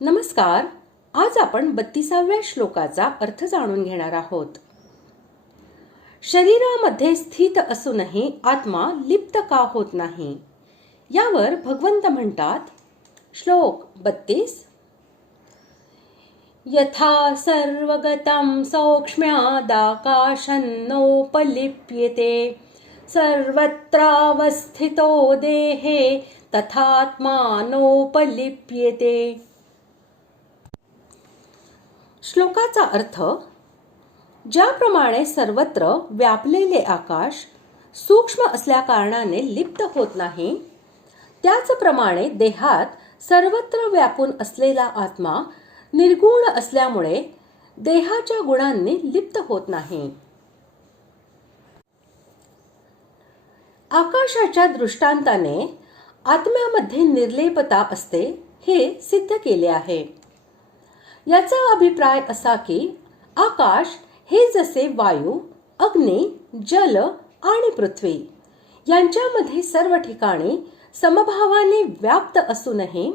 नमस्कार. आज आपण 32व्या श्लोकाचा अर्थ जाणून घेणार आहोत. शरीरामध्ये स्थित असूनही आत्मा लिप्त का होत नाही, यावर भगवंत म्हणतात. श्लोक 32. यथा सर्वगतं सौक्ष्म्यादाकाशन्नोपलिप्यते सर्वत्रावस्थितो देहे तथात्मानोपलिप्यते. श्लोकाचा अर्थ: ज्याप्रमाणे सर्वत्र व्यापलेले आकाश सूक्ष्म असल्याकारणाने लिप्त होत नाही, त्याचप्रमाणे देहात सर्वत्र व्यापून असलेला आत्मा निर्गुण असल्यामुळे देहाच्या गुणांनी लिप्त होत नाही. आकाशाच्या दृष्टांताने आत्म्यामध्ये निर्लेपता असते हे सिद्ध केले आहे. याचा अभिप्राय असा की आकाश हे जसे वायू, अग्नी, जल आणि पृथ्वी यांच्यामध्ये सर्व ठिकाणी समभावाने व्याप्त असूनही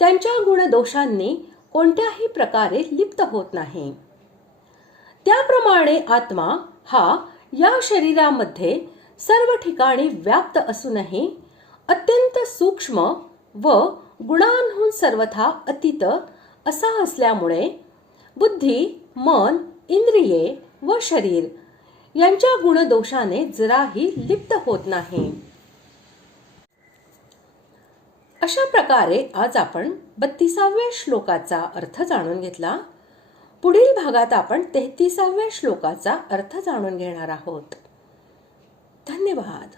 त्यांच्या गुणदोषांनी कोणत्याही प्रकारे लिप्त होत नाही, त्याप्रमाणे आत्मा हा या शरीरामध्ये सर्व ठिकाणी व्याप्त असूनही अत्यंत सूक्ष्म व गुणांहून सर्वथा अतीत असा असल्यामुळे बुद्धी, मन, इंद्रिये व शरीर यांच्या गुणदोषाने जराही लिप्त होत नाही. अशा प्रकारे आज आपण 32व्या श्लोकाचा अर्थ जाणून घेतला. पुढील भागात आपण 33व्या श्लोकाचा अर्थ जाणून घेणार आहोत. धन्यवाद.